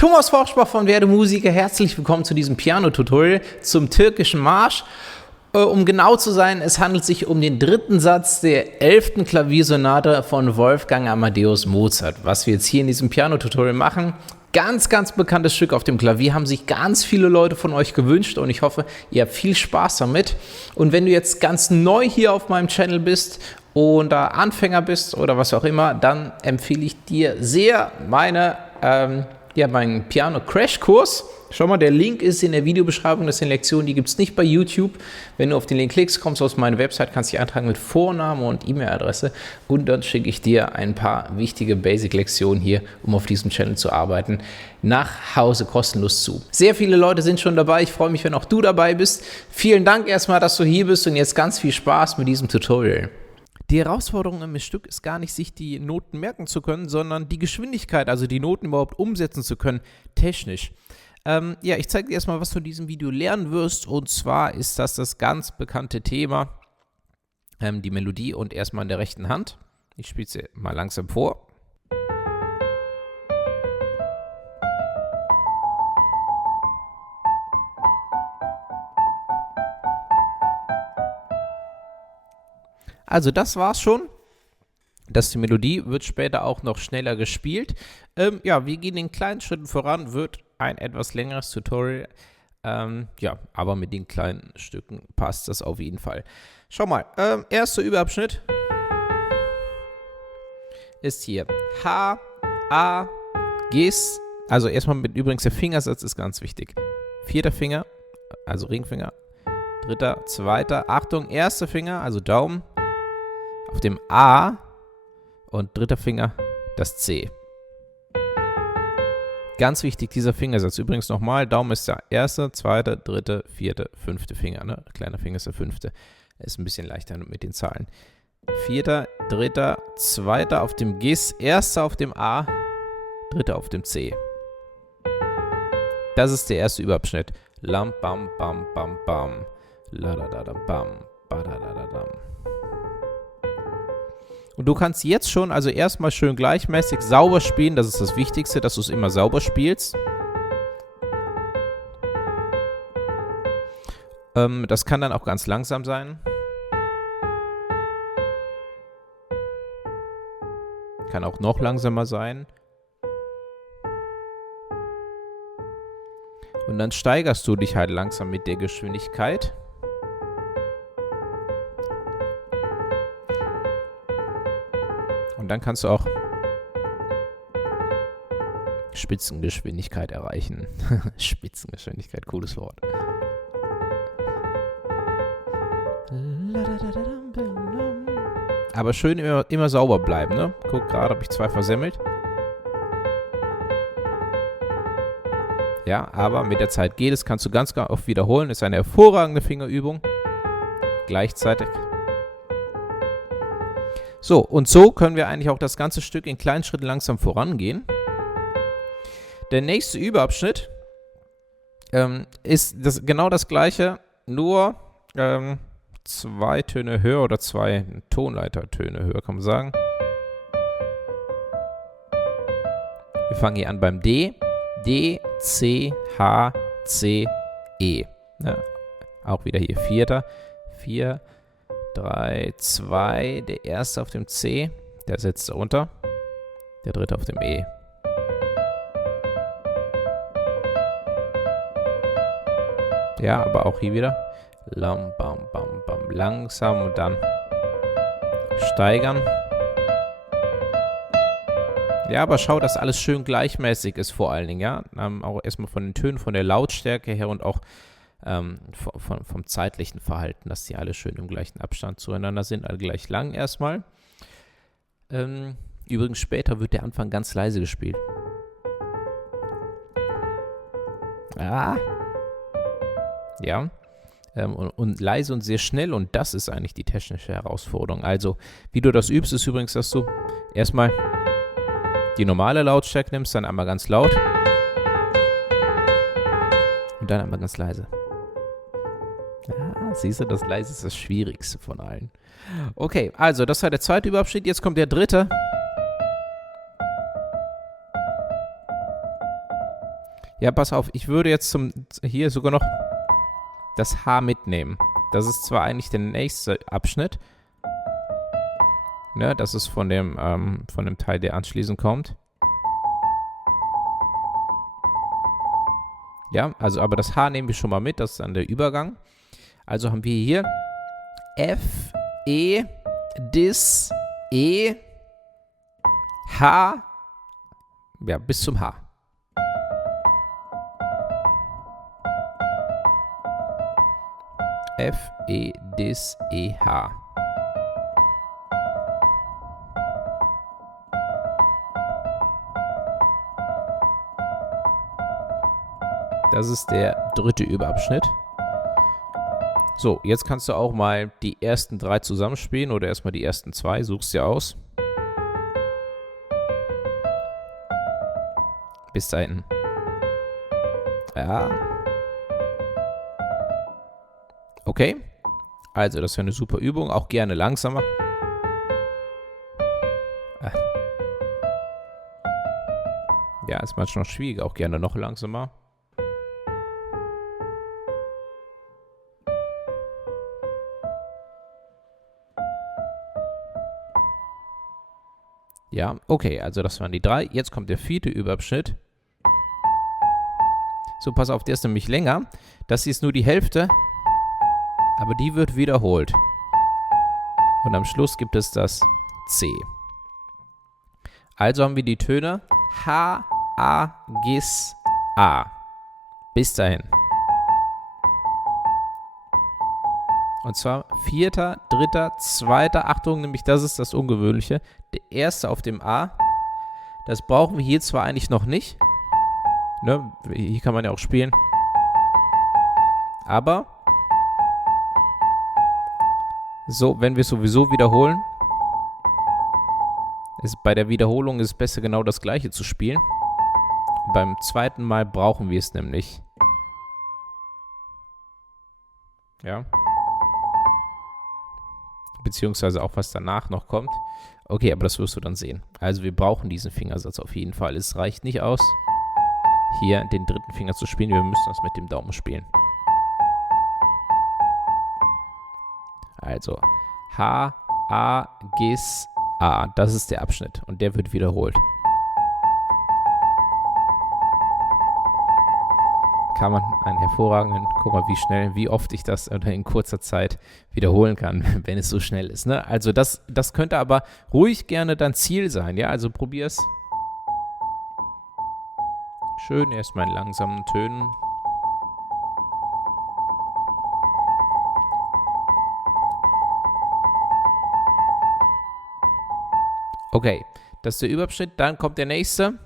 Thomas Forschbach von Werde Musiker, herzlich willkommen zu diesem Piano-Tutorial zum türkischen Marsch. Um genau zu sein, es handelt sich um den dritten Satz der 11. Klaviersonate von Wolfgang Amadeus Mozart. Was wir jetzt hier in diesem Piano-Tutorial machen, ganz bekanntes Stück auf dem Klavier, haben sich ganz viele Leute von euch gewünscht und ich hoffe, ihr habt viel Spaß damit. Und wenn du jetzt ganz neu hier auf meinem Channel bist und da Anfänger bist oder was auch immer, dann empfehle ich dir sehr meinen Piano-Crash-Kurs. Schau mal, der Link ist in der Videobeschreibung, das sind Lektionen, die gibt es nicht bei YouTube. Wenn du auf den Link klickst, kommst du auf meine Website, kannst dich eintragen mit Vorname und E-Mail-Adresse und dann schicke ich dir ein paar wichtige Basic-Lektionen hier, um auf diesem Channel zu arbeiten, nach Hause kostenlos zu. Sehr viele Leute sind schon dabei, ich freue mich, wenn auch du dabei bist. Vielen Dank erstmal, dass du hier bist und jetzt ganz viel Spaß mit diesem Tutorial. Die Herausforderung im Stück ist gar nicht, sich die Noten merken zu können, sondern die Geschwindigkeit, also die Noten überhaupt umsetzen zu können, technisch. Ich zeige dir erstmal, was du in diesem Video lernen wirst, und zwar ist das ganz bekannte Thema, die Melodie und erstmal in der rechten Hand. Ich spiele es dir mal langsam vor. Also das war's schon. Die Melodie wird später auch noch schneller gespielt. Wir gehen in kleinen Schritten voran, wird ein etwas längeres Tutorial. Aber mit den kleinen Stücken passt das auf jeden Fall. Schau mal, erster Überabschnitt ist hier H, A, Gs. Also erstmal übrigens der Fingersatz ist ganz wichtig. Vierter Finger, also Ringfinger. Dritter, zweiter, Achtung, erster Finger, also Daumen auf dem A und dritter Finger das C. Ganz wichtig, dieser Fingersatz. Übrigens nochmal, Daumen ist der erste, zweite, dritte, vierte, fünfte Finger. Ne? Kleiner Finger ist der fünfte. Ist ein bisschen leichter mit den Zahlen. Vierter, dritter, zweiter auf dem Gis, erster auf dem A, dritter auf dem C. Das ist der erste Überabschnitt. Lam, bam, bam, bam, bam. La, da, da, da, bam, ba, da, da, da, dam. Und du kannst jetzt schon, also erstmal schön gleichmäßig sauber spielen. Das ist das Wichtigste, dass du es immer sauber spielst. Das kann dann auch ganz langsam sein. Kann auch noch langsamer sein. Und dann steigerst du dich halt langsam mit der Geschwindigkeit. Und dann kannst du auch Spitzengeschwindigkeit erreichen. Spitzengeschwindigkeit, cooles Wort. Aber schön immer sauber bleiben, ne? Guck, gerade habe ich 2 versemmelt. Ja, aber mit der Zeit geht es, kannst du ganz oft wiederholen. Ist eine hervorragende Fingerübung. Gleichzeitig. So, und so können wir eigentlich auch das ganze Stück in kleinen Schritten langsam vorangehen. Der nächste Überabschnitt ist genau das gleiche, nur 2 Töne höher oder 2 Tonleitertöne höher, kann man sagen. Wir fangen hier an beim D. D, C, H, C, E. Ja, auch wieder hier vierter. 4, 3, 2, der erste auf dem C, der setzt darunter, der dritte auf dem E. Ja, aber auch hier wieder lam, bam, bam, bam, langsam und dann steigern. Ja, aber schau, dass alles schön gleichmäßig ist vor allen Dingen, ja. Auch erstmal von den Tönen, von der Lautstärke her und auch vom zeitlichen Verhalten, dass die alle schön im gleichen Abstand zueinander sind, alle gleich lang erstmal. Übrigens später wird der Anfang ganz leise gespielt. Ja. Und leise und sehr schnell, und das ist eigentlich die technische Herausforderung. Also, wie du das übst, ist übrigens, dass du erstmal die normale Lautstärke nimmst, dann einmal ganz laut und dann einmal ganz leise. Ja, siehst du, das leise ist das Schwierigste von allen. Okay, also das war der zweite Überabschnitt, jetzt kommt der dritte. Ja, pass auf, ich würde jetzt hier sogar noch das H mitnehmen. Das ist zwar eigentlich der nächste Abschnitt, ne, das ist von dem Teil, der anschließend kommt. Ja, also aber das H nehmen wir schon mal mit, das ist dann der Übergang. Also haben wir hier F, E, Dis, E, H, ja, bis zum H. F, E, Dis, E, H. Das ist der dritte Überabschnitt. So, jetzt kannst du auch mal die ersten 3 zusammenspielen oder erstmal die ersten 2, suchst dir aus. Bis dahin. Ja. Okay. Also, das wäre eine super Übung. Auch gerne langsamer. Ja, ist manchmal noch schwierig. Auch gerne noch langsamer. Ja, okay, also das waren die 3. Jetzt kommt der 4. Überabschnitt. So, pass auf, der ist nämlich länger. Das hier ist nur die Hälfte, aber die wird wiederholt. Und am Schluss gibt es das C. Also haben wir die Töne H, A, Gis, A. Bis dahin. Und zwar 4., 3., 2., Achtung, nämlich das ist das Ungewöhnliche. Der erste auf dem A, das brauchen wir hier zwar eigentlich noch nicht. Ne? Hier kann man ja auch spielen. Aber so, wenn wir es sowieso wiederholen, bei der Wiederholung ist es besser, genau das Gleiche zu spielen. Beim zweiten Mal brauchen wir es nämlich. Ja. Beziehungsweise auch, was danach noch kommt. Okay, aber das wirst du dann sehen. Also wir brauchen diesen Fingersatz auf jeden Fall. Es reicht nicht aus, hier den dritten Finger zu spielen. Wir müssen das mit dem Daumen spielen. Also H, A, Gis, A. Das ist der Abschnitt und der wird wiederholt. Kann man einen hervorragenden, guck mal, wie oft ich das in kurzer Zeit wiederholen kann, wenn es so schnell ist. Ne? Also das könnte aber ruhig gerne dein Ziel sein. Ja, also probier's. Schön erstmal in langsamen Tönen. Okay, das ist der Überabschnitt. Dann kommt der nächste.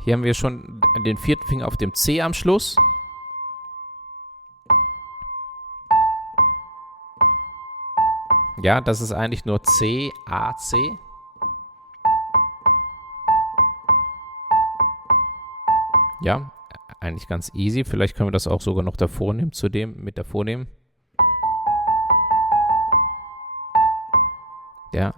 Hier haben wir schon den 4. Finger auf dem C am Schluss. Ja, das ist eigentlich nur C, A, C. Ja, eigentlich ganz easy. Vielleicht können wir das auch sogar noch davor nehmen, mit davor nehmen. Ja.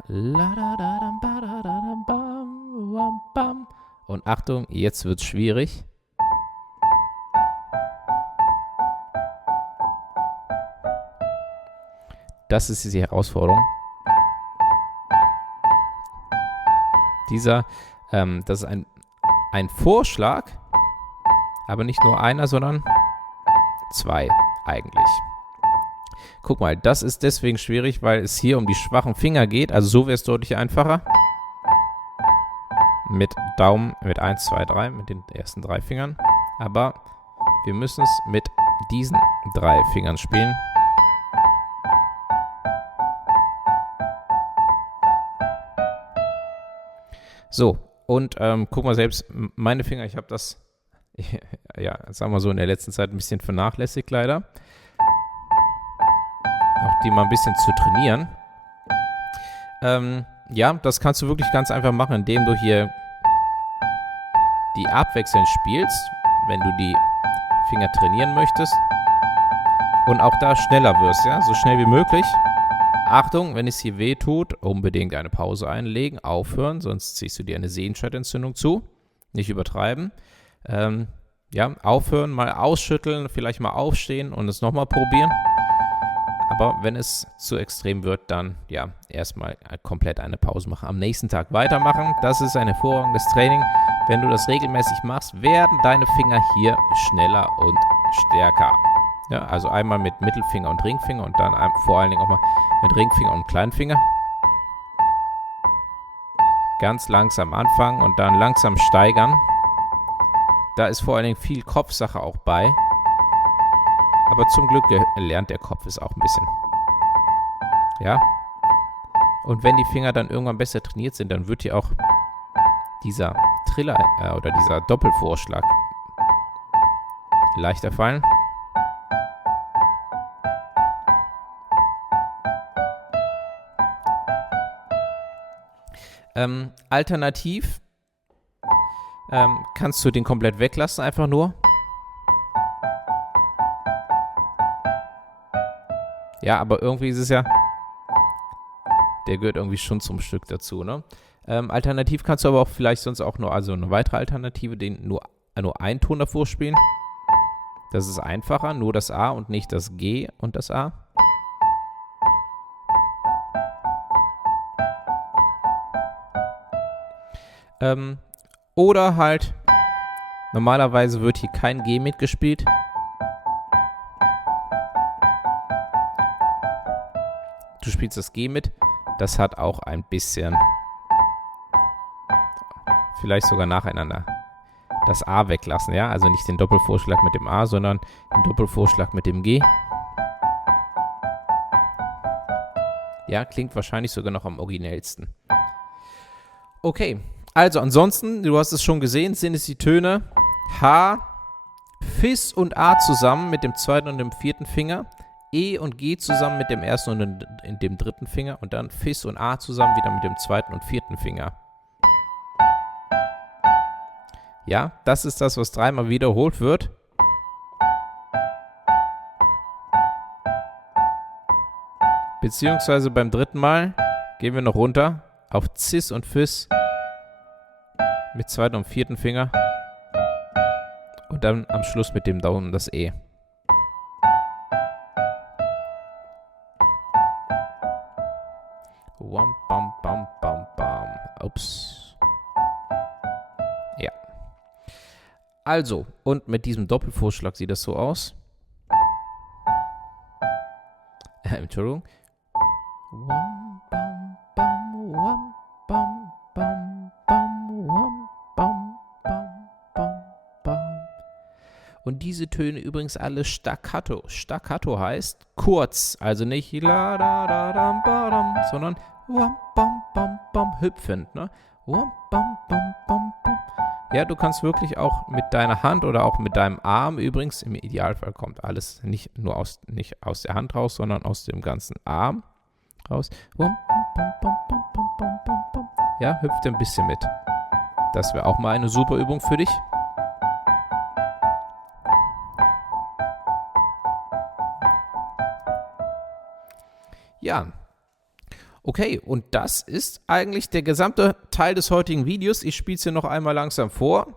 Und Achtung, jetzt wird's schwierig. Das ist die Herausforderung. Das ist ein Vorschlag, aber nicht nur einer, sondern 2 eigentlich. Guck mal, das ist deswegen schwierig, weil es hier um die schwachen Finger geht. Also so wäre es deutlich einfacher. Mit Daumen, mit 1, 2, 3, mit den ersten 3 Fingern. Aber wir müssen es mit diesen 3 Fingern spielen. So, und guck mal selbst, meine Finger, ich habe das, ja, sagen wir so, in der letzten Zeit ein bisschen vernachlässigt leider. Auch die mal ein bisschen zu trainieren. Ja, das kannst du wirklich ganz einfach machen, indem du hier die abwechselnd spielst, wenn du die Finger trainieren möchtest. Und auch da schneller wirst, ja, so schnell wie möglich. Achtung, wenn es hier weh tut, unbedingt eine Pause einlegen, aufhören, sonst ziehst du dir eine Sehenscheidentzündung zu. Nicht übertreiben. Ja, aufhören, mal ausschütteln, vielleicht mal aufstehen und es nochmal probieren. Aber wenn es zu extrem wird, dann ja, erstmal komplett eine Pause machen. Am nächsten Tag weitermachen. Das ist ein hervorragendes Training. Wenn du das regelmäßig machst, werden deine Finger hier schneller und stärker. Ja, also einmal mit Mittelfinger und Ringfinger und dann vor allen Dingen auch mal mit Ringfinger und Kleinfinger. Ganz langsam anfangen und dann langsam steigern. Da ist vor allen Dingen viel Kopfsache auch bei. Aber zum Glück lernt der Kopf es auch ein bisschen. Ja. Und wenn die Finger dann irgendwann besser trainiert sind, dann wird dir auch dieser Triller oder dieser Doppelvorschlag leichter fallen. Alternativ kannst du den komplett weglassen, einfach nur. Ja, aber irgendwie ist es ja, der gehört irgendwie schon zum Stück dazu, ne? Alternativ kannst du aber auch vielleicht sonst auch nur, also eine weitere Alternative, den nur einen Ton davor spielen. Das ist einfacher, nur das A und nicht das G und das A. Oder halt, normalerweise wird hier kein G mitgespielt. Du spielst das G mit, das hat auch ein bisschen, vielleicht sogar nacheinander, das A weglassen, ja, also nicht den Doppelvorschlag mit dem A, sondern den Doppelvorschlag mit dem G. Ja, klingt wahrscheinlich sogar noch am originellsten. Okay, also ansonsten, du hast es schon gesehen, sind es die Töne H, Fis und A zusammen mit dem zweiten und dem vierten Finger, E und G zusammen mit dem ersten und dem dritten Finger und dann Fis und A zusammen wieder mit dem zweiten und vierten Finger. Ja, das ist das, was dreimal wiederholt wird. Beziehungsweise beim dritten Mal gehen wir noch runter auf Cis und Fis mit zweiten und vierten Finger und dann am Schluss mit dem Daumen das E. Wam, bam, bam, bam, bam. Ups. Ja. Also, und mit diesem Doppelvorschlag sieht das so aus. Entschuldigung. Wam, bam, bam, wam, bam, bam, bam, wam, bam, bam, bam, bam. Und diese Töne übrigens alle staccato. Staccato heißt kurz, also nicht la da da dam badam, sondern wam bam bam bam hüpfend, ne? Wam bam bam bam bam. Ja, du kannst wirklich auch mit deiner Hand oder auch mit deinem Arm, übrigens im Idealfall kommt alles nicht aus der Hand raus, sondern aus dem ganzen Arm raus. Wam bam bam bam bam bam bam bam. Ja, hüpft ein bisschen mit. Das wäre auch mal eine super Übung für dich. Ja, okay, und das ist eigentlich der gesamte Teil des heutigen Videos. Ich spiele es hier noch einmal langsam vor.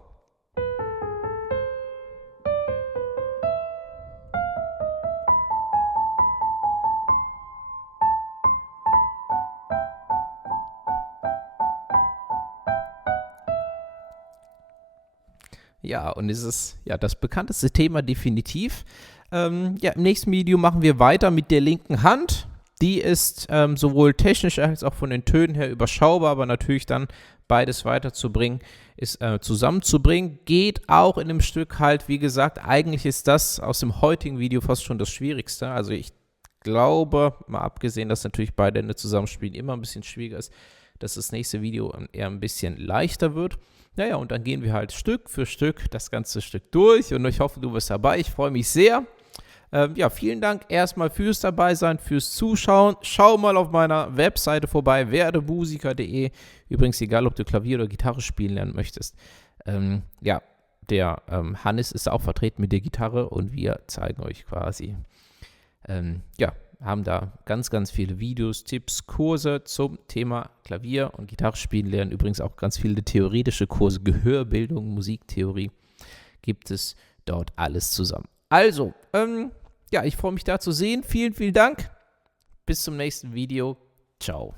Ja, und es ist ja das bekannteste Thema definitiv. Ja, im nächsten Video machen wir weiter mit der linken Hand. Die ist sowohl technisch als auch von den Tönen her überschaubar, aber natürlich dann beides weiterzubringen, ist zusammenzubringen. Geht auch in dem Stück halt, wie gesagt, eigentlich ist das aus dem heutigen Video fast schon das Schwierigste. Also ich glaube, mal abgesehen, dass natürlich beide Hände zusammenspielen immer ein bisschen schwieriger ist, dass das nächste Video eher ein bisschen leichter wird. Naja, und dann gehen wir halt Stück für Stück das ganze Stück durch und ich hoffe, du bist dabei. Ich freue mich sehr. Ja, vielen Dank erstmal fürs Dabeisein, fürs Zuschauen. Schau mal auf meiner Webseite vorbei, werdemusiker.de. Übrigens, egal, ob du Klavier oder Gitarre spielen lernen möchtest. Ja, der Hannes ist auch vertreten mit der Gitarre und wir zeigen euch quasi, ja, haben da ganz, ganz viele Videos, Tipps, Kurse zum Thema Klavier und Gitarre spielen lernen. Übrigens auch ganz viele theoretische Kurse, Gehörbildung, Musiktheorie. gibt es dort alles zusammen. Also, ja, ich freue mich da zu sehen. Vielen, vielen Dank. Bis zum nächsten Video. Ciao.